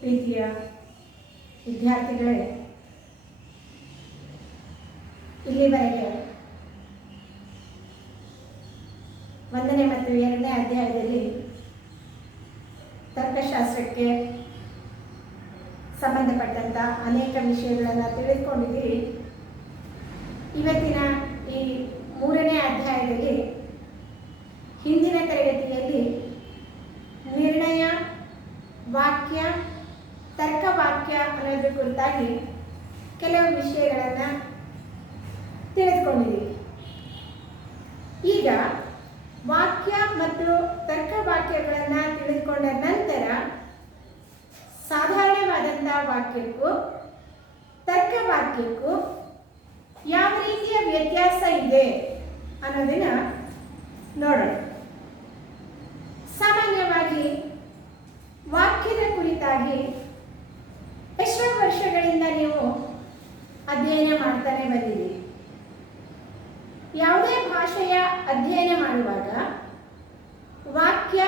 ಪ್ರೀತಿಯ ವಿದ್ಯಾರ್ಥಿಗಳೇ, ಇಲ್ಲಿವರೆಗೆ 1ನೇ ಮತ್ತು 2ನೇ ಅಧ್ಯಾಯದಲ್ಲಿ ತರ್ಕಶಾಸ್ತ್ರಕ್ಕೆ ಸಂಬಂಧಪಟ್ಟಂಥ ಅನೇಕ ವಿಷಯಗಳನ್ನು ತಿಳಿದುಕೊಂಡಿದ್ದೀರಿ. ಇವತ್ತಿನ ಈ 3ನೇ ಅಧ್ಯಾಯದಲ್ಲಿ ಹಿಂದಿನ ತರಗತಿಯಲ್ಲಿ ನಿರ್ಣಯ ವಾಕ್ಯ, ತರ್ಕವಾಕ್ಯ ಅನ್ನೋದ್ರ ಕುರಿತಾಗಿ ಕೆಲವು ವಿಷಯಗಳನ್ನು ತಿಳಿದುಕೊಂಡಿದ್ದೀವಿ. ಈಗ ವಾಕ್ಯ ಮತ್ತು ತರ್ಕವಾಕ್ಯಗಳನ್ನು ತಿಳಿದುಕೊಂಡ ನಂತರ ಸಾಧಾರಣವಾದಂಥ ವಾಕ್ಯಕ್ಕೂ ತರ್ಕವಾಕ್ಯಕ್ಕೂ ಯಾವ ರೀತಿಯ ವ್ಯತ್ಯಾಸ ಇದೆ ಅನ್ನೋದನ್ನು ನೋಡೋಣ. ಸಾಮಾನ್ಯವಾಗಿ ವಾಕ್ಯದ ಕುರಿತಾಗಿ ಎಷ್ಟೋ ವರ್ಷಗಳಿಂದ ನೀವು ಅಧ್ಯಯನ ಮಾಡ್ತಾನೆ ಬಂದಿದ್ದೀರಿ. ಯಾವುದೇ ಭಾಷೆಯ ಅಧ್ಯಯನ ಮಾಡುವಾಗ ವಾಕ್ಯ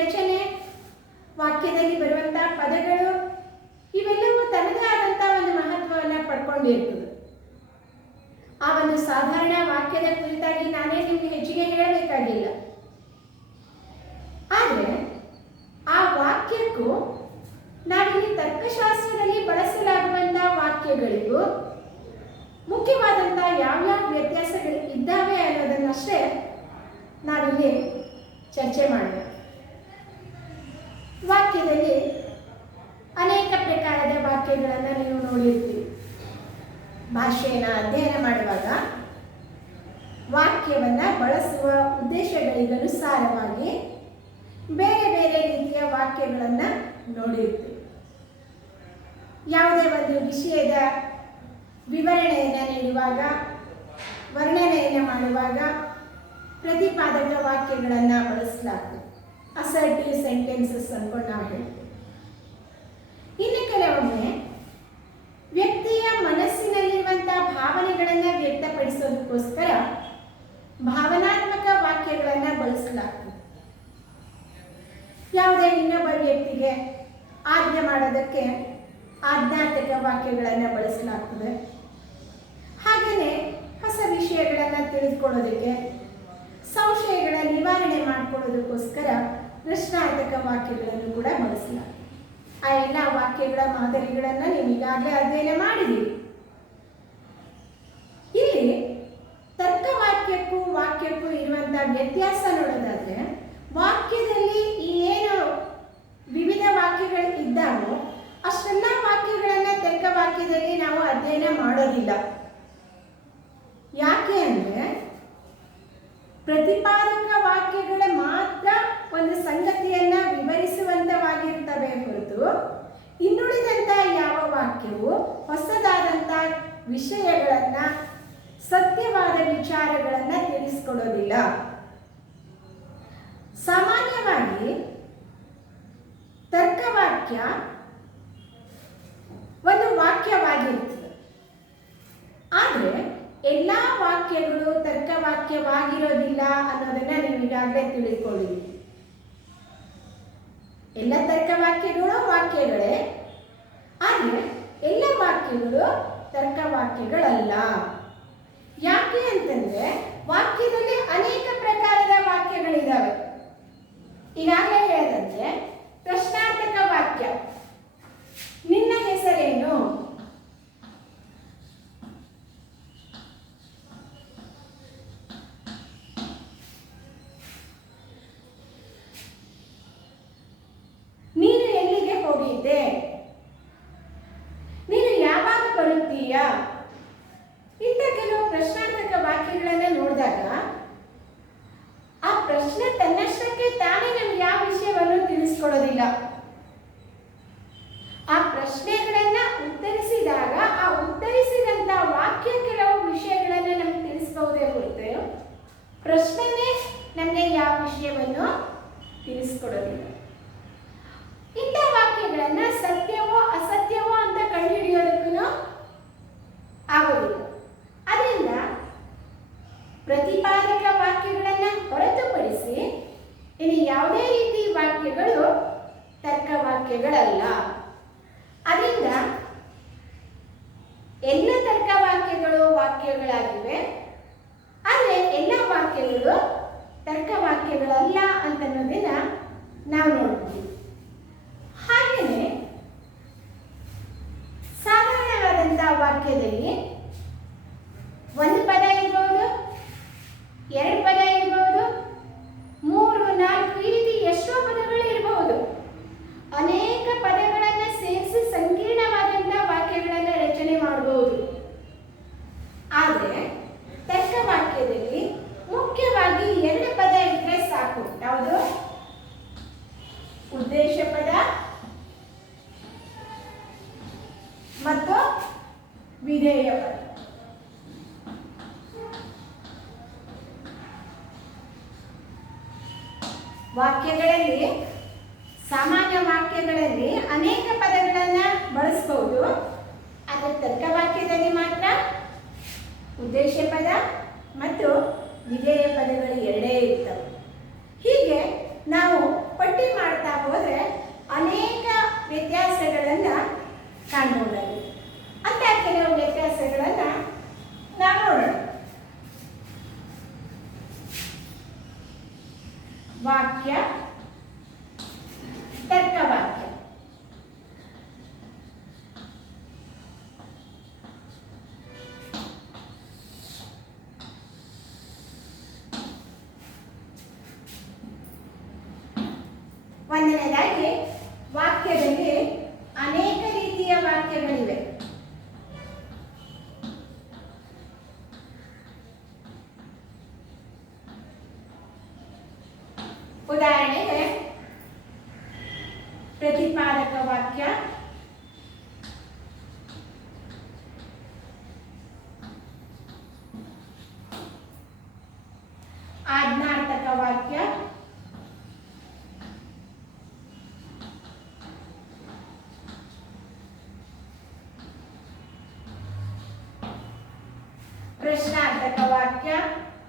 ರಚನೆ, ವಾಕ್ಯದಲ್ಲಿ ಬರುವಂಥ ಪದಗಳು ಇವೆಲ್ಲವೂ ತನ್ನದೇ ಆದಂಥ ಒಂದು ಮಹತ್ವವನ್ನು ಪಡ್ಕೊಂಡಿರ್ತದೆ. ಆ ಒಂದು ಸಾಧಾರಣ ವಾಕ್ಯದ ಕುರಿತಾಗಿ ನಾನೇ ನಿಮಗೆ ಹೆಚ್ಚಿಗೆ ಹೇಳಬೇಕಾಗಿಲ್ಲ. ಆದರೆ ಆ ವಾಕ್ಯಕ್ಕೂ ನಾವಿಲ್ಲಿ ತರ್ಕಶಾಸ್ತ್ರದಲ್ಲಿ ಬಳಸಲಾಗುವಂಥ ವಾಕ್ಯಗಳಿಗೂ ಮುಖ್ಯವಾದಂಥ ಯಾವ್ಯಾವ ವ್ಯತ್ಯಾಸಗಳು ಇದ್ದಾವೆ ಅನ್ನೋದನ್ನಷ್ಟೇ ನಾವಿಲ್ಲಿ ಚರ್ಚೆ ಮಾಡೋಣ. ವಾಕ್ಯದಲ್ಲಿ ಅನೇಕ ಪ್ರಕಾರದ ವಾಕ್ಯಗಳನ್ನು ನೀವು ನೋಡಿರ್ತೀರಿ. ಭಾಷೆಯನ್ನು ಅಧ್ಯಯನ ಮಾಡುವಾಗ ವಾಕ್ಯವನ್ನು ಬಳಸುವ ಉದ್ದೇಶಗಳಿಗನುಸಾರವಾಗಿ ಬೇರೆ ಬೇರೆ ರೀತಿಯ ವಾಕ್ಯಗಳನ್ನು ನೋಡಿರ್ತೀವಿ. ಯಾವುದೇ ಒಂದು ವಿಷಯದ ವಿವರಣೆಯನ್ನು ನೀಡುವಾಗ, ವರ್ಣನೆಯನ್ನು ಮಾಡುವಾಗ ಪ್ರತಿಪಾದಕ ವಾಕ್ಯಗಳನ್ನು ಬಳಸಲಾಗ್ತದೆ. ಅಸರ್ಟಿವ್ ಸೆಂಟೆನ್ಸಸ್ ಅಂದ್ಕೊಂಡು ನಾವು ಹೇಳ್ತೀವಿ. ಇನ್ನು ಕೆಲವೊಮ್ಮೆ ವ್ಯಕ್ತಿಯ ಮನಸ್ಸಿನಲ್ಲಿರುವಂಥ ಭಾವನೆಗಳನ್ನು ವ್ಯಕ್ತಪಡಿಸೋದಕ್ಕೋಸ್ಕರ ಭಾವನಾತ್ಮಕ ವಾಕ್ಯಗಳನ್ನು ಬಳಸಲಾಗ್ತದೆ. ಯಾವುದೇ ಇನ್ನೊಬ್ಬ ವ್ಯಕ್ತಿಗೆ ಆಜ್ಞೆ ಮಾಡೋದಕ್ಕೆ ಆಜ್ಞಾರ್ಥಕ ವಾಕ್ಯಗಳನ್ನು ಬಳಸಲಾಗ್ತದೆ. ಹಾಗೆಯೇ ಹೊಸ ವಿಷಯಗಳನ್ನು ತಿಳಿದುಕೊಳ್ಳೋದಕ್ಕೆ, ಸಂಶಯಗಳ ನಿವಾರಣೆ ಮಾಡಿಕೊಳ್ಳೋದಕ್ಕೋಸ್ಕರ ಪ್ರಶ್ನಾರ್ಥಕ ವಾಕ್ಯಗಳನ್ನು ಕೂಡ ಬಳಸಲಾಗ್ತದೆ. ಆ ಎಲ್ಲ ವಾಕ್ಯಗಳ ಮಾದರಿಗಳನ್ನು ನೀವು ಈಗಾಗಲೇ ಅಧ್ಯಯನ ಮಾಡಿದ್ದೀರಿ. ಇಲ್ಲಿ ತರ್ಕವಾಕ್ಯಕ್ಕೂ ವಾಕ್ಯಕ್ಕೂ ಇರುವಂಥ ವ್ಯತ್ಯಾಸ ನೋಡೋದಾದ್ರೆ, ವಾಕ್ಯದಲ್ಲಿ ಏನು ವಿವಿಧ ವಾಕ್ಯಗಳು ಇದ್ದಾವೋ ಅಷ್ಟೆಲ್ಲ ವಾಕ್ಯಗಳನ್ನು ತರ್ಕವಾಕ್ಯದಲ್ಲಿ ನಾವು ಅಧ್ಯಯನ ಮಾಡೋದಿಲ್ಲ. ಯಾಕೆ ಅಂದರೆ ಪ್ರತಿಪಾದಕ ವಾಕ್ಯಗಳ ಮಾತ್ರ ಒಂದು ಸಂಗತಿಯನ್ನು ವಿವರಿಸುವಂಥವಾಗಿರ್ತವೆ ಹೊರತು ಇನ್ನುಳಿದಂಥ ಯಾವ ವಾಕ್ಯವು ಹೊಸದಾದಂಥ ವಿಷಯಗಳನ್ನು, ಸತ್ಯವಾದ ವಿಚಾರಗಳನ್ನು ತಿಳಿಸ್ಕೊಡೋದಿಲ್ಲ. ಸಾಮಾನ್ಯವಾಗಿ ತರ್ಕವಾಕ್ಯ ಒಂದು ವಾಕ್ಯವಾಗಿರ್ತದೆ. ಆದರೆ ಎಲ್ಲ ವಾಕ್ಯಗಳು ತರ್ಕವಾಕ್ಯವಾಗಿರೋದಿಲ್ಲ ಅನ್ನೋದನ್ನ ನೀವು ಈಗಾಗಲೇ ತಿಳಿದುಕೊಳ್ಳಿದ್ದೀರಿ. ಎಲ್ಲ ತರ್ಕವಾಕ್ಯಗಳು ವಾಕ್ಯಗಳೇ, ಆದರೆ ಎಲ್ಲ ವಾಕ್ಯಗಳು ತರ್ಕವಾಕ್ಯಗಳಲ್ಲ. ಯಾಕೆ ಅಂತಂದ್ರೆ ವಾಕ್ಯದಲ್ಲಿ ಅನೇಕ ಪ್ರಕಾರದ ವಾಕ್ಯಗಳಿದ್ದಾವೆ. ಈಗಾಗಲೇ ಹೇಳಿದಂತೆ ಪ್ರಶ್ನಾರ್ಥಕ ವಾಕ್ಯ, ನಿನ್ನ ಹೆಸರೇನು? ನೀನು ಎಲ್ಲಿಗೆ ಹೋಗಿದ್ದೆ? ನೀನು ಯಾವಾಗ ಬರುತ್ತೀಯಾ? ಇಂಥ ಕೆಲವು ಪ್ರಶ್ನಾರ್ಥಕ ವಾಕ್ಯಗಳನ್ನು ನೋಡಿದಾಗ ಆ ಪ್ರಶ್ನೆ ತನ್ನಷ್ಟಕ್ಕೆ ತಾನೇ ನಮ್ಗೆ ಯಾವ ವಿಷಯವನ್ನು ತಿಳಿಸ್ಕೊಡೋದಿಲ್ಲ. ಆ ಪ್ರಶ್ನೆಗಳನ್ನು ಉತ್ತರಿಸಿದಾಗ ಆ ಉತ್ತರಿಸಿದಂಥ ವಾಕ್ಯ ಕೆಲವು ವಿಷಯಗಳನ್ನು ನಮ್ಗೆ ತಿಳಿಸಬಹುದೇ ಹೊರತು ಪ್ರಶ್ನೆನೇ ನಮಗೆ ಯಾವ ವಿಷಯವನ್ನು ತಿಳಿಸ್ಕೊಡೋದಿಲ್ಲ. ಇಂಥ ವಾಕ್ಯಗಳನ್ನು ಸತ್ಯವೋ ಅಸತ್ಯವೋ ಅಂತ ಕಂಡುಹಿಡಿಯೋದಕ್ಕೂ ಆಗೋದಿಲ್ಲ. ಅದರಿಂದ ಪ್ರತಿಪಾದಕ ವಾಕ್ಯಗಳನ್ನು ಹೊರತುಪಡಿಸಿ ಇನ್ನು ಯಾವುದೇ ರೀತಿ ವಾಕ್ಯಗಳು ತರ್ಕವಾಕ್ಯಗಳಲ್ಲ. ಅದರಿಂದ ಎಲ್ಲ ತರ್ಕವಾಕ್ಯಗಳು ವಾಕ್ಯಗಳಾಗಿವೆ, ಆದರೆ ಎಲ್ಲ ವಾಕ್ಯಗಳು ತರ್ಕವಾಕ್ಯಗಳಲ್ಲ ಅಂತನ್ನೋದನ್ನ ನಾವು ನೋಡ್ತೀವಿ. ಹಾಗೆಯೇ ಸಾಧಾರಣವಾದಂಥ ವಾಕ್ಯದಲ್ಲಿ ಒಂದು ಪದ ಇರ್ಬೋದು, ಎರಡು ಪದ ಇರ್ಬೋದು, ಮೂರು ನಾಲ್ಕು, ಈ ರೀತಿ ಎಷ್ಟೋ ಪದಗಳು ಇರಬಹುದು. ಅನೇಕ ಪದಗಳನ್ನು ಸೇರಿಸಿ ಸಂಕೀರ್ಣವಾದಂಥ ವಾಕ್ಯಗಳನ್ನು ರಚನೆ ಮಾಡಬಹುದು. ಆದರೆ ತರ್ಕವಾಕ್ಯದಲ್ಲಿ ಮುಖ್ಯವಾಗಿ ಎರಡು ಪದ ಇದ್ರೆ ಸಾಕು. ಯಾವುದು? ಉದ್ದೇಶ ಪದ ಮತ್ತು ವಿಧೇಯ ಪದ. ವಾಕ್ಯಗಳಲ್ಲಿ, ಸಾಮಾನ್ಯ ವಾಕ್ಯಗಳಲ್ಲಿ ಅನೇಕ ಪದಗಳನ್ನು ಬಳಸಬಹುದು. ಆದರೆ ತರ್ಕವಾಕ್ಯದಲ್ಲಿ ಮಾತ್ರ ಉದ್ದೇಶ ಪದ ಮತ್ತು ವಿಧೇಯ ಪದಗಳು ಎರಡೇ ಇರ್ತವೆ. ಹೀಗೆ ನಾವು ಪಟ್ಟಿ ಮಾಡ್ತಾ ಹೋದರೆ ಅನೇಕ ವ್ಯತ್ಯಾಸಗಳನ್ನು ಕಾಣಬಹುದಾಗಿದೆ. ಅಂತ ಕೆಲವು ವ್ಯತ್ಯಾಸಗಳನ್ನು ನಾವು ನೋಡೋಣ. ವಾಕ್ಯ, ತರ್ಕವಾಕ್ಯ. ಒಂದನೇದಾಗಿ, ವಾಕ್ಯದಲ್ಲಿ ಅನೇಕ ರೀತಿಯ ವಾಕ್ಯಗಳಿವೆ. ಉದಾಹರಣೆಗೆ ಪ್ರತಿಪಾದಕ ವಾಕ್ಯ, ಆಜ್ಞಾರ್ಥಕ ವಾಕ್ಯ, ಪ್ರಶ್ನಾರ್ಥಕ ವಾಕ್ಯ,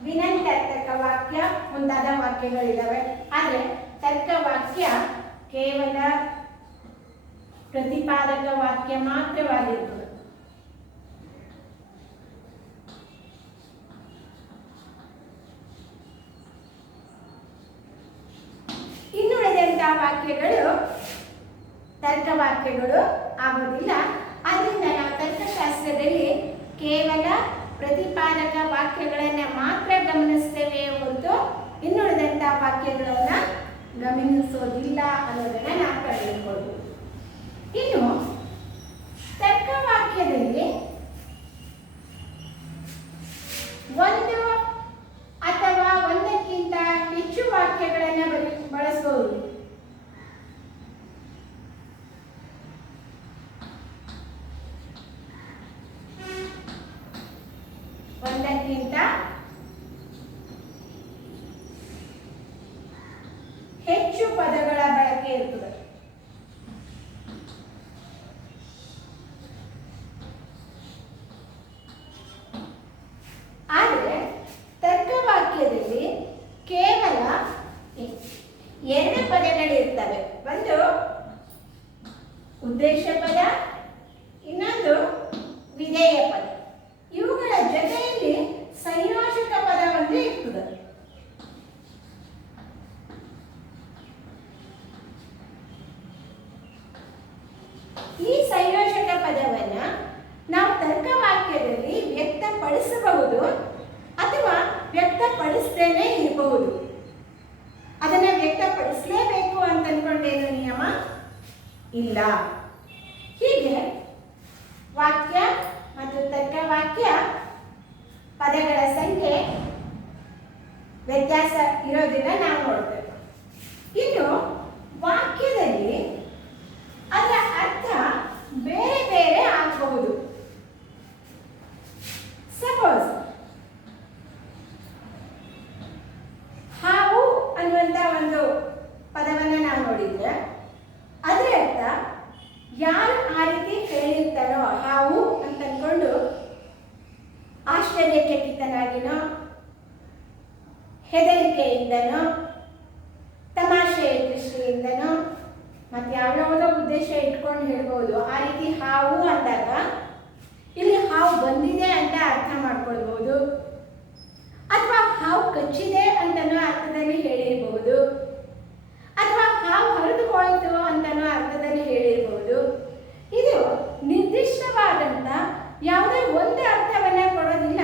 ವಿನಂತ್ಯರ್ಥಕ ವಾಕ್ಯ ಮುಂತಾದ ವಾಕ್ಯಗಳಿದ್ದಾವೆ. ಆದರೆ ತರ್ಕವಾಕ್ಯ ಕೇವಲ ಪ್ರತಿಪಾದಕ ವಾಕ್ಯ ಮಾತ್ರವಾಗಿರುತ್ತದೆ. ಇನ್ನುಳಿದಂತಹ ವಾಕ್ಯಗಳು ತರ್ಕವಾಕ್ಯಗಳು ಆಗುವುದಿಲ್ಲ. ಆದ್ದರಿಂದ ನಾವು ತರ್ಕಶಾಸ್ತ್ರದಲ್ಲಿ ಕೇವಲ ಪ್ರತಿಪಾದಕ ವಾಕ್ಯಗಳನ್ನು ಮಾತ್ರ ಗಮನಿಸ್ತೇವೆ ಹೊರತು ಇನ್ನುಳಿದಂತಹ ವಾಕ್ಯಗಳನ್ನು ಗಮನಿಸೋದಿಲ್ಲ ಅನ್ನೋದನ್ನು ನಾವು ಕಂಡುಹಿಡಿಯಬಹುದು. ಇನ್ನು ತರ್ಕವಾಕ್ಯದಲ್ಲಿ ಒಂದು ಅಥವಾ ಒಂದಕ್ಕಿಂತ ಹೆಚ್ಚು ವಾಕ್ಯಗಳನ್ನು ಬಳಸಬಹುದು. ಒಂದಕ್ಕಿಂತ ಹೆಚ್ಚು ಪದಗಳ ಬಳಕೆ ಇರುತ್ತದೆ. ಆದರೆ ತರ್ಕವಾಕ್ಯದಲ್ಲಿ ಕೇವಲ ಎರಡು ಪದಗಳಿರ್ತವೆ. ಒಂದು ಉದ್ದೇಶ ಪದ, ಇನ್ನೊಂದು ವಿಧೇಯ ಪದ. ಇವುಗಳ ಜೊತೆಯಲ್ಲಿ ಸಂಯೋಜಕ ಪದ ಒಂದು ಇರ್ತದೆ. ಈ ಸಂಯೋಜಕ ಪದವನ್ನ ನಾವು ತರ್ಕವಾಕ್ಯದಲ್ಲಿ ವ್ಯಕ್ತಪಡಿಸಬಹುದು ಅಥವಾ ವ್ಯಕ್ತಪಡಿಸದೇನೆ ಇರಬಹುದು. ಅದನ್ನ ವ್ಯಕ್ತಪಡಿಸಲೇಬೇಕು ಅಂತ ಅನ್ಕೊಂಡೇನು ನಿಯಮ ಇಲ್ಲ. ಹೀಗೆ ವಾಕ್ಯ ಮತ್ತು ತರ್ಕವಾಕ್ಯ ಪದಗಳ ಸಂಖ್ಯೆ ವ್ಯತ್ಯಾಸ ಇರೋದನ್ನ ನಾವು ನೋಡ್ತೇವೆ. ಇನ್ನು ವಾಕ್ಯದಲ್ಲಿ ಅದರ ಅರ್ಥ ಬೇರೆ ಬೇರೆ ಆಗಬಹುದು. ಸಪೋಸ್ ಹಾವು ಅನ್ನುವಂಥ ಒಂದು ಪದವನ್ನು ನಾವು ನೋಡಿದ್ರೆ ಅದರ ಅರ್ಥ ಯಾರು ಆ ರೀತಿ ಹೇಳಿರ್ತಾನೋ ಹಾವು ಅಂತ ಅಂದ್ಕೊಂಡು ಆಶ್ಚರ್ಯಚಕಿತನಾಗಿನೋ ಹೆದರಿಕೆಯಿಂದನೋ ಉದ್ದೇಶ ಇಟ್ಕೊಂಡು ಹೇಳ್ಬೋದು. ಆ ರೀತಿ ಹಾವು ಅಂದಾಗ ಇಲ್ಲಿ ಹಾವು ಬಂದಿದೆ ಅಂತ ಅರ್ಥ ಮಾಡ್ಕೊಳ್ಬಹುದು, ಅಥವಾ ಹಾವು ಕಚ್ಚಿದೆ ಅಂತನೋ ಅರ್ಥದಲ್ಲಿ ಹೇಳಿರ್ಬಹುದು, ಅಥವಾ ಹಾವು ಹರಿದು ಹೋಯಿತು ಅಂತನೋ ಅರ್ಥದಲ್ಲಿ ಹೇಳಿರ್ಬಹುದು. ಇದು ನಿರ್ದಿಷ್ಟವಾದಂಥ ಯಾವುದೇ ಒಂದು ಅರ್ಥವನ್ನ ಕೊಡೋದಿಲ್ಲ.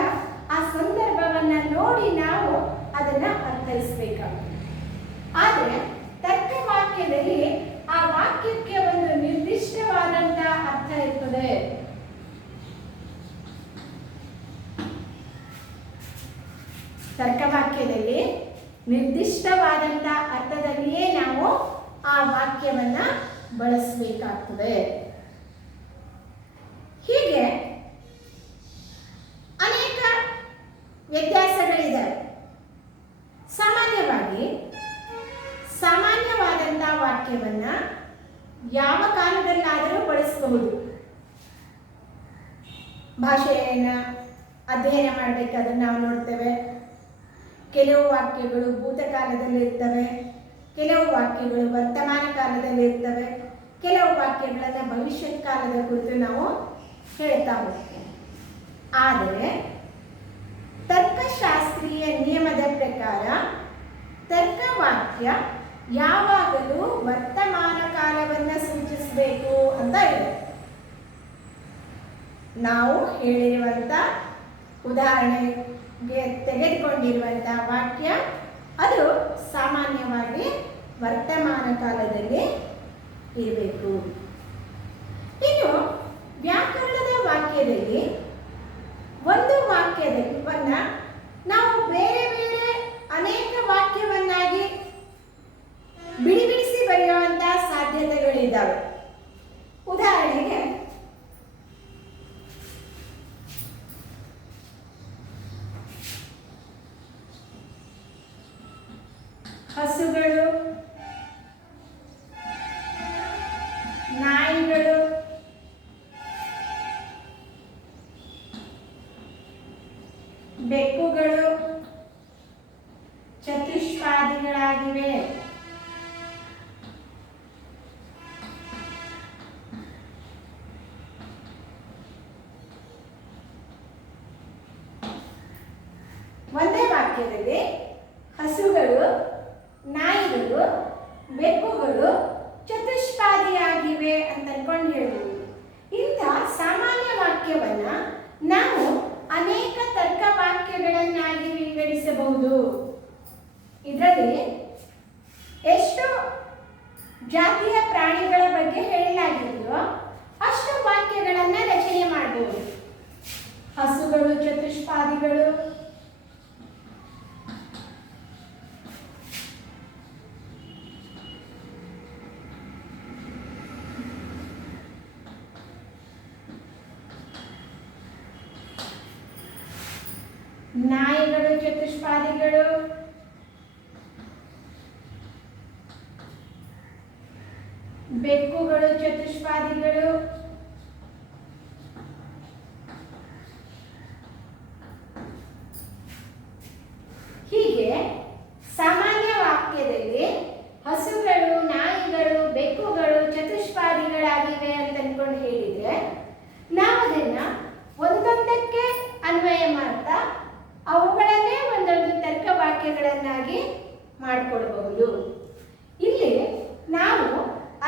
ಆ ಸಂದರ್ಭವನ್ನ ನೋಡಿ ನಾವು ಅದನ್ನ ಅರ್ಥೈಸಬೇಕಾಗುತ್ತೆ. ಆದರೆ ತರ್ಕ ವಾಕ್ಯದಲ್ಲಿ ಆ ವಾಕ್ಯಕ್ಕೆ ಒಂದು ನಿರ್ದಿಷ್ಟವಾದಂಥ ಅರ್ಥ ಇರ್ತದೆ. ತರ್ಕವಾಕ್ಯದಲ್ಲಿ ನಿರ್ದಿಷ್ಟವಾದಂಥ ಅರ್ಥದಲ್ಲಿಯೇ ನಾವು ಆ ವಾಕ್ಯವನ್ನ ಬಳಸಬೇಕಾಗ್ತದೆ. ಹೀಗೆ ಅನೇಕ ವ್ಯತ್ಯಾಸಗಳಿದ್ದಾವೆ. ಸಾಮಾನ್ಯವಾದಂಥ ವಾಕ್ಯವನ್ನ ಯಾವ ಕಾಲದಲ್ಲಾದರೂ ಬಳಸಬಹುದು. ಭಾಷೆಯನ್ನು ಅಧ್ಯಯನ ಮಾಡಬೇಕಾದ್ರೆ ನಾವು ನೋಡ್ತೇವೆ, ಕೆಲವು ವಾಕ್ಯಗಳು ಭೂತಕಾಲದಲ್ಲಿ ಇರ್ತವೆ, ಕೆಲವು ವಾಕ್ಯಗಳು ವರ್ತಮಾನ ಕಾಲದಲ್ಲಿ ಇರ್ತವೆ, ಕೆಲವು ವಾಕ್ಯಗಳನ್ನು ಭವಿಷ್ಯತ್ ಕಾಲದ ಕುರಿತು ನಾವು ಹೇಳ್ತಾ ಹೋಗ್ತೇವೆ. ಆದರೆ ತರ್ಕಶಾಸ್ತ್ರೀಯ ನಿಯಮದ ಪ್ರಕಾರ ತರ್ಕವಾಕ್ಯ ಯಾವಾಗಲೂ ವರ್ತಮಾನ ಕಾಲವನ್ನು ಸೂಚಿಸಬೇಕು ಅಂತ ಇದೆ. ನಾವು ಹೇಳಿರುವಂಥ ಉದಾಹರಣೆಗೆ ತೆಗೆದುಕೊಂಡಿರುವಂಥ ವಾಕ್ಯ ಅದು ಸಾಮಾನ್ಯವಾಗಿ ವರ್ತಮಾನ ಕಾಲದಲ್ಲಿ ಇರಬೇಕು. ಇನ್ನು ವ್ಯಾಕರಣದ ವಾಕ್ಯದಲ್ಲಿ ಒಂದು ವಾಕ್ಯವನ್ನ ನಾವು ಬೇರೆ ಬೇರೆ ಅನೇಕ ವಾಕ್ಯವನ್ನಾಗಿ ಬಿಡಿಬಿಡಿಸಿ ಬರೆಯುವಂಥ ಸಾಧ್ಯತೆಗಳಿದ್ದಾವೆ. ಉದಾಹರಣೆಗೆ ಹಸುಗಳು, ನಾಯಿಗಳು, ಬೆಕ್ಕುಗಳು ಚತುಷ್ಪಾದಿಗಳಾಗಿವೆ. ಒಂದೇ ವಾಕ್ಯದಲ್ಲಿ ಹಸುಗಳು, ನಾಯಿಗಳು, ಬೆಕ್ಕುಗಳು ಚತುಷ್ಪಾದಿಯಾಗಿವೆ ಅಂತ ಅನ್ಕೊಂಡು ಹೇಳ್ಬೋದು. ಇಂಥ ಸಾಮಾನ್ಯ ವಾಕ್ಯವನ್ನ ನಾವು ಅನೇಕ ತರ್ಕ ವಾಕ್ಯಗಳನ್ನಾಗಿ ವಿಂಗಡಿಸಬಹುದು. ಇದರಲ್ಲಿ ಎಷ್ಟು ಜಾತಿಯ ಪ್ರಾಣಿಗಳ ಬಗ್ಗೆ ಹೇಳಲಾಗಿದೆಯೋ ಅಷ್ಟು ವಾಕ್ಯಗಳನ್ನು ರಚನೆ ಮಾಡಬಹುದು. ಹಸುಗಳು ಚತುಷ್ಪಾದಿಗಳು, ನಾಯಿಗಳು ಚತುಷ್ಪಾದಿಗಳು, ಬೆಕ್ಕುಗಳು ಚತುಷ್ಪಾದಿಗಳು, ಹೀಗೆ ಸಾಮಾನ್ಯ ವಾಕ್ಯದಲ್ಲಿ ಹಸುಗಳು, ನಾಯಿಗಳು, ಬೆಕ್ಕುಗಳು ಚತುಷ್ಪಾದಿಗಳಾಗಿವೆ ಅಂತ ಅನ್ಕೊಂಡು ಹೇಳಿದ್ರೆ ನಾವು ಅದನ್ನ ಒಂದೊಂದಕ್ಕೆ ಅನ್ವಯ ಮಾಡ್ತಾ ಅವುಗಳನ್ನೇ ಒಂದೊಂದು ತರ್ಕ ವಾಕ್ಯಗಳನ್ನಾಗಿ ಮಾಡಿಕೊಳ್ಬಹುದು. ಇಲ್ಲಿ ನಾವು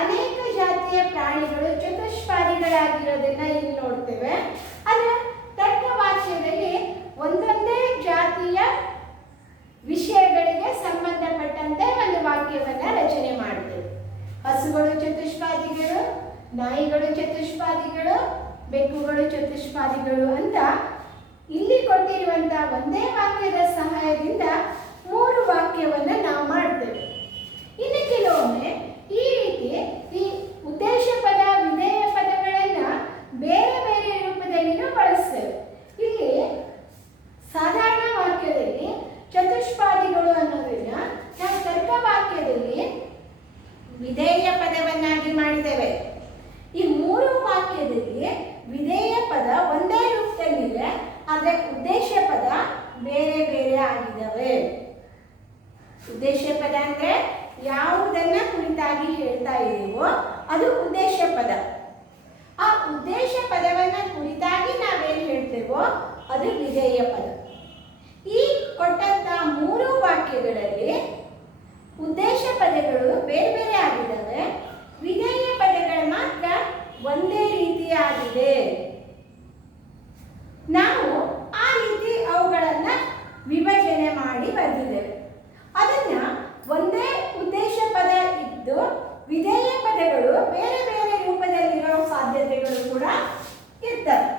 ಅನೇಕ ಜಾತಿಯ ಪ್ರಾಣಿಗಳು ಚತುಷ್ಪಾದಿಗಳಾಗಿರೋದನ್ನ ಇಲ್ಲಿ ನೋಡ್ತೇವೆ. ಆದರೆ ತರ್ಕ ವಾಕ್ಯದಲ್ಲಿ ಒಂದೊಂದೇ ಜಾತಿಯ ವಿಷಯಗಳಿಗೆ ಸಂಬಂಧಪಟ್ಟಂತೆ ಒಂದು ವಾಕ್ಯವನ್ನ ರಚನೆ ಮಾಡ್ತೇವೆ. ಹಸುಗಳು ಚತುಷ್ಪಾದಿಗಳು, ನಾಯಿಗಳು ಚತುಷ್ಪಾದಿಗಳು, ಬೆಕ್ಕುಗಳು ಚತುಷ್ಪಾದಿಗಳು ಅಂತ ಇಲ್ಲಿ ಕೊಟ್ಟಿರುವಂಥ ಒಂದೇ ವಾಕ್ಯದ ಸಹಾಯದಿಂದ 3 ವಾಕ್ಯವನ್ನು ನಾವು ಮಾಡ್ತೇವೆ. ಇನ್ನು ಕೆಲವೊಮ್ಮೆ ಈ ರೀತಿ ಈ ಉದ್ದೇಶ ಪದ, ವಿಧೇಯ ಪದಗಳನ್ನು ಬೇರೆ ಬೇರೆ ರೂಪದಲ್ಲಿನೂ ಬಳಸ್ತೇವೆ. ಇಲ್ಲಿ ಸಾಧಾರಣ ವಾಕ್ಯದಲ್ಲಿ ಚತುಷ್ಪಾದಿಗಳು ಅನ್ನೋದನ್ನ ನಾವು ತರ್ಕ ವಾಕ್ಯದಲ್ಲಿ ವಿಧೇಯ ಪದವನ್ನಾಗಿ ಮಾಡಿದ್ದೇವೆ. ಈ 3 ವಾಕ್ಯದಲ್ಲಿ ವಿಧೇಯ ಪದ ಒಂದೇ ರೂಪದಲ್ಲಿದೆ, ಆದರೆ ಉದ್ದೇಶ ಪದ ಬೇರೆ ಬೇರೆ ಆಗಿದ್ದಾವೆ. ಉದ್ದೇಶ ಪದ ಅಂದ್ರೆ ಯಾವುದನ್ನ ಕುರಿತಾಗಿ ಹೇಳ್ತಾ ಇದ್ದೀವೋ ಅದು ಉದ್ದೇಶ ಪದ. ಆ ಉದ್ದೇಶ ಪದವನ್ನು ಕುರಿತಾಗಿ ನಾವೇನು ಹೇಳ್ತೇವೋ ಅದು ವಿಧೇಯ ಪದ. ಈ ಕೊಟ್ಟಂತ 3 ವಾಕ್ಯಗಳಲ್ಲಿ ಉದ್ದೇಶ ಪದಗಳು ಬೇರೆ ಬೇರೆ ಆಗಿದ್ದಾವೆ, ವಿಧೇಯ ಪದಗಳು ಮಾತ್ರ ಒಂದೇ ರೀತಿಯಾಗಿದೆ. ನಾವು ಆ ರೀತಿ ಅವುಗಳನ್ನು ವಿಭಜನೆ ಮಾಡಿ ಬರೆದಿದ್ದೇವೆ. ಅದನ್ನ ಒಂದೇ ಉದ್ದೇಶ ಪದ ಇದ್ದು ವಿಧೇಯ ಪದಗಳು ಬೇರೆ ಬೇರೆ ರೂಪದಲ್ಲಿರೋ ಸಾಧ್ಯತೆಗಳು ಕೂಡ ಇರ್ತವೆ.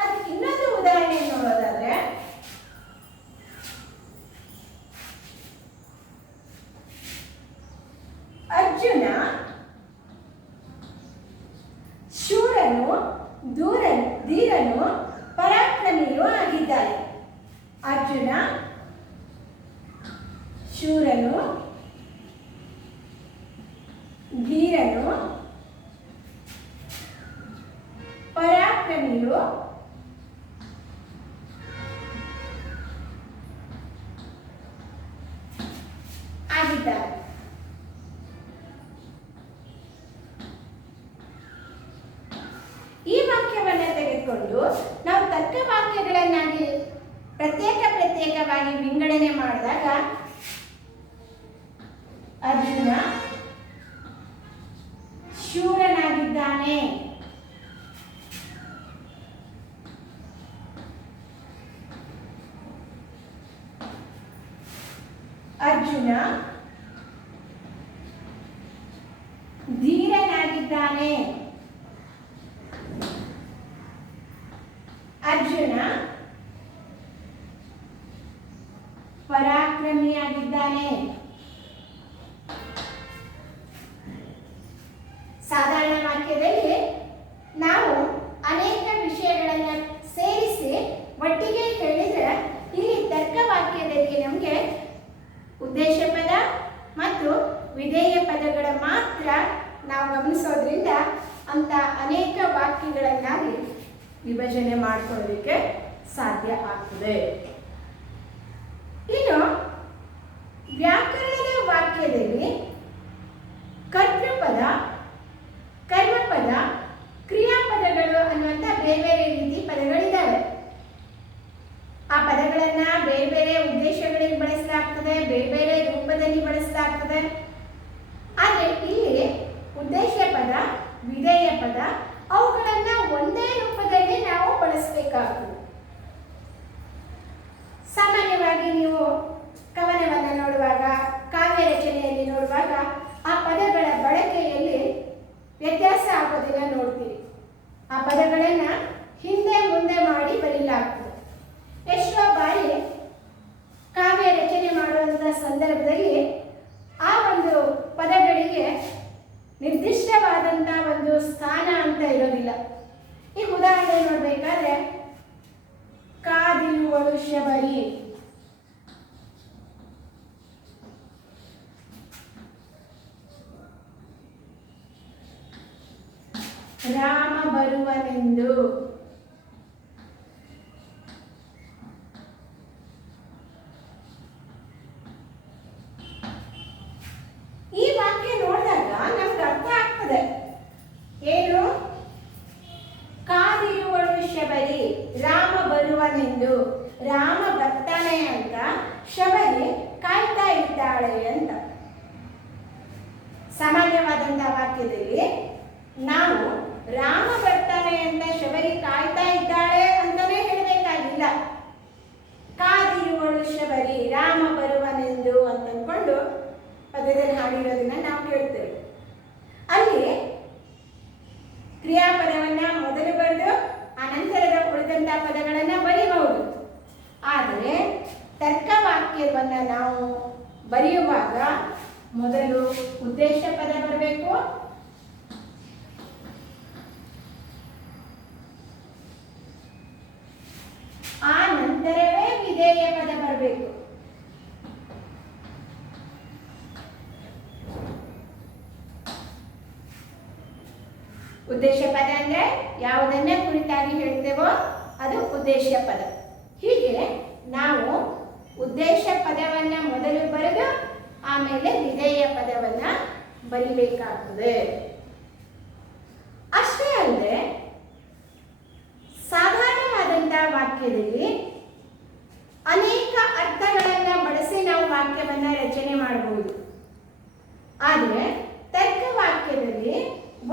ಅದಕ್ಕೆ ಇನ್ನೊಂದು ಉದಾಹರಣೆ ನೋಡೋದಾದ್ರೆ, ಅರ್ಜುನ ಶೂರನು ಧೀರನು ಪರಾಕ್ರಮಿಯೂ ಆಗಿದ್ದಾನೆ. ಅರ್ಜುನ ಶೂರನು ಧೀರನು ಪರಾಕ್ರಮಿಯು ಆಗಿದ್ದಾರೆ. ಈ ವಾಕ್ಯವನ್ನು ತೆಗೆದುಕೊಂಡು ನಾವು ತರ್ಕ ವಾಕ್ಯಗಳನ್ನಾಗಿ ಪ್ರತ್ಯೇಕವಾಗಿ ವಿಂಗಡಣೆ ಮಾಡಿದಾಗ ಅರ್ಜುನ ಶೂರನಾಗಿದ್ದಾನೆ, ಅರ್ಜುನ ಧೀರನಾಗಿದ್ದಾನೆ, ಅರ್ಜುನ ಪರಾಕ್ರಮಿಯಾಗಿದ್ದಾನೆ. ಸಾಧಾರಣ ವಾಕ್ಯದಲ್ಲಿ ನಾವು ಅನೇಕ ವಿಷಯಗಳನ್ನು ಸೇರಿಸಿ ಒಟ್ಟಿಗೆ ಹೇಳಿದ್ರೆ, ಇಲ್ಲಿ ತರ್ಕ ವಾಕ್ಯದಲ್ಲಿ ನಮಗೆ ಉದ್ದೇಶ ಪದ ಮತ್ತು ವಿಧೇಯ ಪದಗಳ ಮಾತ್ರ ನಾವು ಗಮನಿಸೋದ್ರಿಂದ ಅಂತ ಅನೇಕ ವಾಕ್ಯಗಳನ್ನಾಗಿ ವಿಭಜನೆ ಮಾಡಿಕೊಳ್ಳಲಿಕ್ಕೆ ಸಾಧ್ಯ ಆಗ್ತದೆ. ಇನ್ನು ವ್ಯಾಕರಣದ ವಾಕ್ಯದಲ್ಲಿ ಕರ್ತೃಪದ, ಕರ್ಮಪದ, ಕ್ರಿಯಾಪದಗಳು ಅನ್ನುವಂಥ ಬೇರೆ ಬೇರೆ ರೀತಿ ಪದಗಳಿದ್ದಾವೆ. ಆ ಪದಗಳನ್ನು ಬೇರೆ ಬೇರೆ ಉದ್ದೇಶಗಳಿಗೆ ಬಳಸಲಾಗ್ತದೆ, ಬೇರೆ ಬೇರೆ ರೂಪದಲ್ಲಿ ಬಳಸಲಾಗ್ತದೆ. ಆದರೆ ಇಲ್ಲಿ ಉದ್ದೇಶ ಪದ, ವಿಧೇಯ ಪದ ಅವುಗಳನ್ನು ಒಂದೇ ರೂಪದಲ್ಲಿ ನಾವು ಬಳಸಬೇಕಾಗ್ತದೆ. ಸಾಮಾನ್ಯವಾಗಿ ನೀವು ಕವನವನ್ನು ನೋಡುವಾಗ, ಕಾವ್ಯ ರಚನೆಯಲ್ಲಿ ನೋಡುವಾಗ ಆ ಪದಗಳ ಬಳಕೆಯಲ್ಲಿ ವ್ಯತ್ಯಾಸ ಆಗೋದನ್ನ ನೋಡ್ತೀವಿ. ಆ ಪದಗಳನ್ನು ಹಿಂದೆ ಮುಂದೆ ಮಾಡಿ ಬರೀಲಾಗ್ತದೆ. ಎಷ್ಟೋ ಬಾರಿ ಕಾವ್ಯ ರಚನೆ ಮಾಡುವಂಥ ಸಂದರ್ಭದಲ್ಲಿ ಆ ಒಂದು ಪದಗಳಿಗೆ ನಿರ್ದಿಷ್ಟವಾದಂಥ ಒಂದು ಸ್ಥಾನ ಅಂತ ಇರೋದಿಲ್ಲ. ಈ ಉದಾಹರಣೆ ನೋಡಬೇಕಾದ್ರೆ ಕಾದಿರುವಳು ಶಬರಿ, ರಾಮ ಬರುವನೆಂದು, ಈ ವಾಕ್ಯ ನೋಡಿದಾಗ ನಮ್ಗೆ ಅರ್ಥ ಆಗ್ತದೆ. ಏನು? ಕಾದಿರುವಳು ಶಬರಿ, ರಾಮ ಬರುವನೆಂದು, ರಾಮ ಬರ್ತಾನೆ ಅಂತ ಶಬರಿ ಕಾಯ್ತಾ ಇದ್ದಾಳೆ ಅಂತ. ಸಾಮಾನ್ಯವಾದಂತಹ ವಾಕ್ಯದಲ್ಲಿ ನಾವು ರಾಮ ಬರ್ತಾನೆ ಅಂತ ಶಬರಿ ಕಾಯ್ತಾ ಇದ್ದಾಳೆ ಅಂತಾನೆ ಹೇಳಬೇಕಾಗಿಲ್ಲ. ಕಾದಿರುವಳು ಶಬರಿ, ರಾಮ ಬರುವನೆಂದು ಅಂತ ಅಂದ್ಕೊಂಡು ಪದದಲ್ಲಿ ಹಾಡಿರೋದನ್ನ ನಾವು ಕೇಳ್ತೇವೆ. ಅಲ್ಲಿ ಕ್ರಿಯಾಪದವನ್ನ ಮೊದಲು ಬರೆದು ಅನಂತರದ ಉಳಿದಂತಹ ಪದಗಳನ್ನು ಬರೀಬಹುದು. ಆದರೆ ತರ್ಕವಾಕ್ಯವನ್ನು ನಾವು ಬರೆಯುವಾಗ ಮೊದಲು ಉದ್ದೇಶ ಪದ ಬರಬೇಕು, ಆ ನಂತರವೇ ವಿಧೇಯ ಪದ ಬರಬೇಕು. ಉದ್ದೇಶ ಪದ ಅಂದ್ರೆ ಯಾವುದನ್ನೇ ಕುರಿತಾಗಿ ಹೇಳ್ತೇವೋ ಅದು ಉದ್ದೇಶ ಪದ. ಹೀಗೆ ನಾವು ಉದ್ದೇಶ ಪದವನ್ನ ಮೊದಲು ಬರೆದು ಆಮೇಲೆ ವಿಧೇಯ ಪದವನ್ನ ಬರಿಬೇಕಾಗ್ತದೆ. ವಾಕ್ಯದಲ್ಲಿ ಅನೇಕ ಅರ್ಥಗಳನ್ನು ಬಳಸಿ ನಾವು ವಾಕ್ಯವನ್ನು ರಚನೆ ಮಾಡಬಹುದು. ಆದರೆ ತರ್ಕ ವಾಕ್ಯದಲ್ಲಿ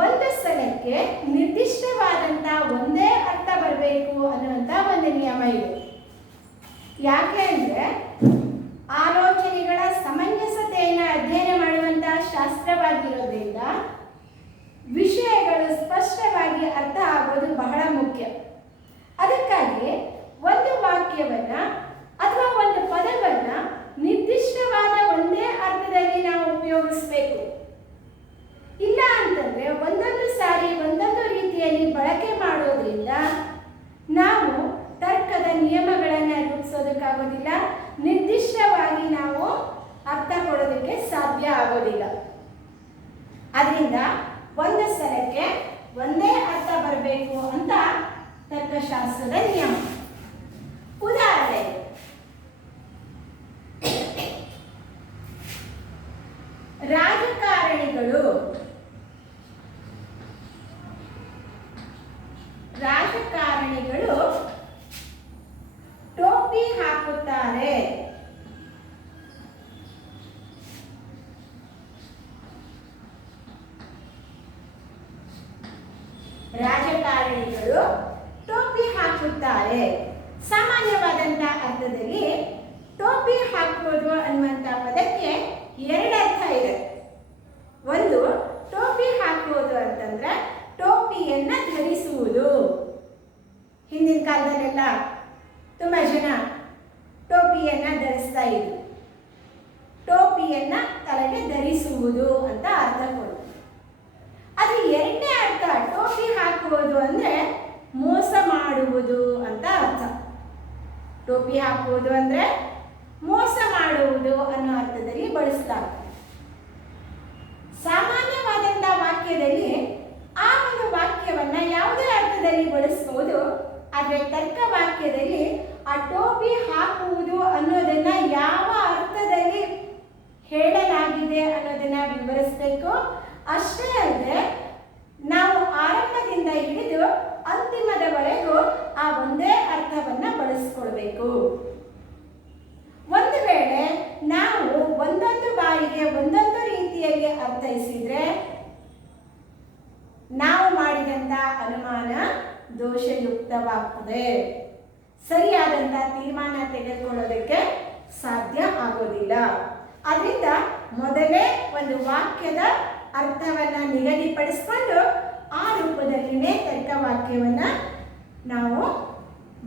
ಒಂದು ಸ್ಥಳಕ್ಕೆ ನಿರ್ದಿಷ್ಟವಾದಂಥ ಒಂದೇ ಅರ್ಥ ಬರಬೇಕು ಅನ್ನುವಂಥ ಒಂದು ನಿಯಮ ಇದೆ. ಯಾಕೆ ಅಂದರೆ ಆಲೋಚನೆಗಳ ಸಮಂಜಸತೆಯನ್ನು ಅಧ್ಯಯನ ಮಾಡುವಂತಹ ಶಾಸ್ತ್ರವಾಗಿರೋದ್ರಿಂದ ವಿಷಯಗಳು ಸ್ಪಷ್ಟವಾಗಿ ಅರ್ಥ ಆಗೋದು ಬಹಳ ಮುಖ್ಯ. ಅದಕ್ಕಾಗಿ ಒಂದು ವಾಕ್ಯವನ್ನು ಅಥವಾ ಒಂದು ಪದವನ್ನು ನಿರ್ದಿಷ್ಟವಾದ ಒಂದೇ ಅರ್ಥದಲ್ಲಿ ನಾವು ಉಪಯೋಗಿಸಬೇಕು. ಇಲ್ಲ ಅಂತಂದರೆ ಒಂದೊಂದು ಸಾರಿ ಒಂದೊಂದು ರೀತಿಯಲ್ಲಿ ಬಳಕೆ ಮಾಡೋದ್ರಿಂದ ನಾವು ತರ್ಕದ ನಿಯಮಗಳನ್ನು ರೂಪಿಸೋದಕ್ಕಾಗೋದಿಲ್ಲ, ನಿರ್ದಿಷ್ಟವಾಗಿ ನಾವು ಅರ್ಥ ಕೊಡೋದಕ್ಕೆ ಸಾಧ್ಯ ಆಗೋದಿಲ್ಲ. ಅದರಿಂದ ಒಂದು ಸ್ಥಳಕ್ಕೆ ಒಂದೇ ಅರ್ಥ ಬರಬೇಕು ಅಂತ ತರ್ಕಶಾಸ್ತ್ರದ ನಿಯಮ. ಉದಾಹರಣೆ, ರಾಜಕಾರಣಿಗಳು ಟೋಪಿ ಹಾಕುತ್ತಾರೆ. ರಾಜಕಾರಣಿಗಳು ಟೋಪಿ ಹಾಕುತ್ತಾರೆ. ಸಾಮಾನ್ಯವಾದಂಥ ಅರ್ಥದಲ್ಲಿ ಟೋಪಿ ಹಾಕುವುದು ಅನ್ನುವಂಥ ಪದಕ್ಕೆ ಎರಡು ಅರ್ಥ ಇದೆ. ಒಂದು, ಟೋಪಿ ಹಾಕುವುದು ಅಂತಂದ್ರೆ ಟೋಪಿಯನ್ನ ಧರಿಸುವುದು. ಹಿಂದಿನ ಕಾಲದಲ್ಲೆಲ್ಲ ತುಂಬ ಜನ ಟೋಪಿಯನ್ನ ಧರಿಸ್ತಾ ಇದ್ರು. ಟೋಪಿಯನ್ನ ತಲೆಗೆ ಧರಿಸುವುದು ಅಂತ ಅರ್ಥ ಕೊಡು. ಆದರೆ ಎರಡನೇ ಅರ್ಥ, ಟೋಪಿ ಹಾಕುವುದು ಅಂದರೆ ಮೋಸ ಮಾಡುವುದು ಅಂತ ಅರ್ಥ. ಟೋಪಿ ಹಾಕುವುದು ಅಂದರೆ ಮೋಸ ಮಾಡುವುದು ಅನ್ನೋ ಅರ್ಥದಲ್ಲಿ ಬಳಸಲಾಗ್ತದೆ. ಸಾಮಾನ್ಯವಾದಂಥ ವಾಕ್ಯದಲ್ಲಿ ಆ ಒಂದು ವಾಕ್ಯವನ್ನು ಯಾವುದೇ ಅರ್ಥದಲ್ಲಿ ಬಳಸ್ಬೋದು. ಆದರೆ ತರ್ಕ ವಾಕ್ಯದಲ್ಲಿ ಆ ಟೋಪಿ ಹಾಕುವುದು ಅನ್ನೋದನ್ನು ಯಾವ ಅರ್ಥದಲ್ಲಿ ಹೇಳಲಾಗಿದೆ ಅನ್ನೋದನ್ನು ವಿವರಿಸಬೇಕು. ಅಷ್ಟೇ ಅಲ್ಲದೆ ನಾವು ಆರಂಭದಿಂದ ಹಿಡಿದು ಅಂತಿಮದವರೆಗೂ ಆ ಒಂದೇ ಅರ್ಥವನ್ನು ಬಳಸ್ಕೊಳ್ಬೇಕು. ಒಂದು ವೇಳೆ ನಾವು ಒಂದೊಂದು ಬಾರಿಗೆ ಒಂದೊಂದು ರೀತಿಯಲ್ಲಿ ಅರ್ಥೈಸಿದ್ರೆ ನಾವು ಮಾಡಿದಂಥ ಅನುಮಾನ ದೋಷಯುಕ್ತವಾಗ್ತದೆ. ಸರಿಯಾದಂಥ ತೀರ್ಮಾನ ತೆಗೆದುಕೊಳ್ಳೋದಕ್ಕೆ ಸಾಧ್ಯ ಆಗೋದಿಲ್ಲ. ಅದರಿಂದ ಮೊದಲೇ ಒಂದು ವಾಕ್ಯದ ಅರ್ಥವನ್ನು ನಿಗದಿಪಡಿಸಿಕೊಂಡು ಆ ರೂಪದಲ್ಲಿನೇ ತರ್ಕ ವಾಕ್ಯವನ್ನು ನಾವು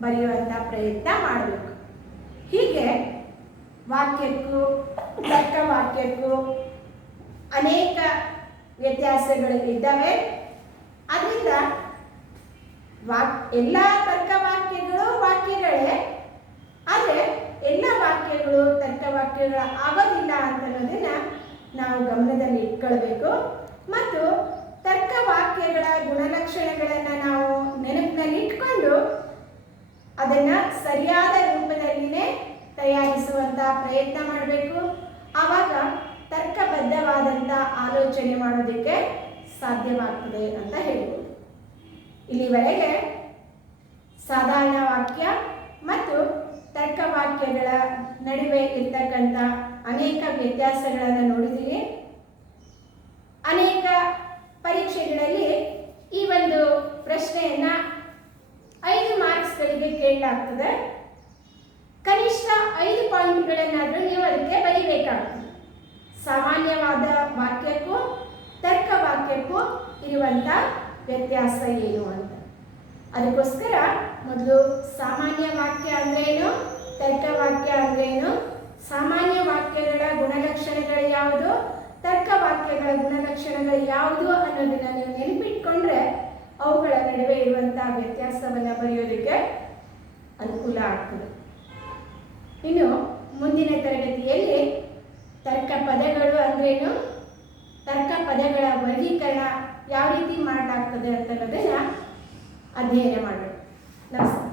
ಬರೆಯುವಂಥ ಪ್ರಯತ್ನ ಮಾಡಬೇಕು. ಹೀಗೆ ವಾಕ್ಯಕ್ಕೂ ತರ್ಕ ವಾಕ್ಯಕ್ಕೂ ಅನೇಕ ವ್ಯತ್ಯಾಸಗಳು ಇದ್ದಾವೆ. ಅದರಿಂದ ಎಲ್ಲ ತರ್ಕ ವಾಕ್ಯಗಳು ವಾಕ್ಯಗಳೇ, ಆದರೆ ಎಲ್ಲ ವಾಕ್ಯಗಳು ತರ್ಕ ವಾಕ್ಯಗಳು ಆಗೋದಿಲ್ಲ ಅಂತನ್ನೋದನ್ನು ನಾವು ಗಮನದಲ್ಲಿ ಇಟ್ಕೊಳ್ಬೇಕು. ಮತ್ತು ತರ್ಕ ವಾಕ್ಯಗಳ ಗುಣಲಕ್ಷಣಗಳನ್ನು ನಾವು ನೆನಪಿನಲ್ಲಿ ಇಟ್ಕೊಂಡು ಅದನ್ನು ಸರಿಯಾದ ರೂಪದಲ್ಲಿನೇ ತಯಾರಿಸುವಂಥ ಪ್ರಯತ್ನ ಮಾಡಬೇಕು. ಆವಾಗ ತರ್ಕಬದ್ಧವಾದಂಥ ಆಲೋಚನೆ ಮಾಡೋದಕ್ಕೆ ಸಾಧ್ಯವಾಗ್ತದೆ ಅಂತ ಹೇಳ್ಬೋದು. ಇಲ್ಲಿವರೆಗೆ ಸಾಧಾರಣ ವಾಕ್ಯ ಮತ್ತು ತರ್ಕ ವಾಕ್ಯಗಳ ನಡುವೆ ಇರ್ತಕ್ಕಂಥ ಅನೇಕ ವ್ಯತ್ಯಾಸಗಳನ್ನು ನೋಡಿದ್ದೀವಿ. ಅನೇಕ ಪರೀಕ್ಷೆಗಳಲ್ಲಿ ಈ ಒಂದು ಪ್ರಶ್ನೆಯನ್ನು 5 ಮಾರ್ಕ್ಸ್ಗಳಿಗೆ ಕೇಳಲಾಗ್ತದೆ. ಕನಿಷ್ಠ 5 ಪಾಯಿಂಟ್ಗಳನ್ನಾದರೂ ನೀವು ಅದಕ್ಕೆ ಬರೀಬೇಕಾಗ್ತದೆ. ಸಾಮಾನ್ಯವಾದ ವಾಕ್ಯಕ್ಕೂ ತರ್ಕ ವಾಕ್ಯಕ್ಕೂ ಇರುವಂಥ ವ್ಯತ್ಯಾಸ ಏನು ಅಂತ. ಅದಕ್ಕೋಸ್ಕರ ಮೊದಲು ಸಾಮಾನ್ಯ ವಾಕ್ಯ ಅಂದ್ರೇನು, ತರ್ಕ ವಾಕ್ಯ ಅಂದ್ರೇನು, ಸಾಮಾನ್ಯ ವಾಕ್ಯಗಳ ಗುಣಲಕ್ಷಣಗಳು ಯಾವುದು, ತರ್ಕ ವಾಕ್ಯಗಳ ಗುಣಲಕ್ಷಣಗಳು ಯಾವುದು ಅನ್ನೋದನ್ನು ನೀವು ನೆನಪಿಟ್ಕೊಂಡ್ರೆ ಅವುಗಳ ನಡುವೆ ಇರುವಂಥ ವ್ಯತ್ಯಾಸವನ್ನು ಬರೆಯೋದಕ್ಕೆ ಅನುಕೂಲ ಆಗ್ತದೆ. ಇನ್ನು ಮುಂದಿನ ತರಗತಿಯಲ್ಲಿ ತರ್ಕ ಪದಗಳು ಅಂದ್ರೇನು, ತರ್ಕ ಪದಗಳ ವರ್ಗೀಕರಣ ಯಾವ ರೀತಿ ಮಾಡಲಾಗ್ತದೆ ಅಂತ ಅನ್ನೋದನ್ನು ಅಧ್ಯಯನ ಮಾಡೋಣ. ನಮಸ್ಕಾರ.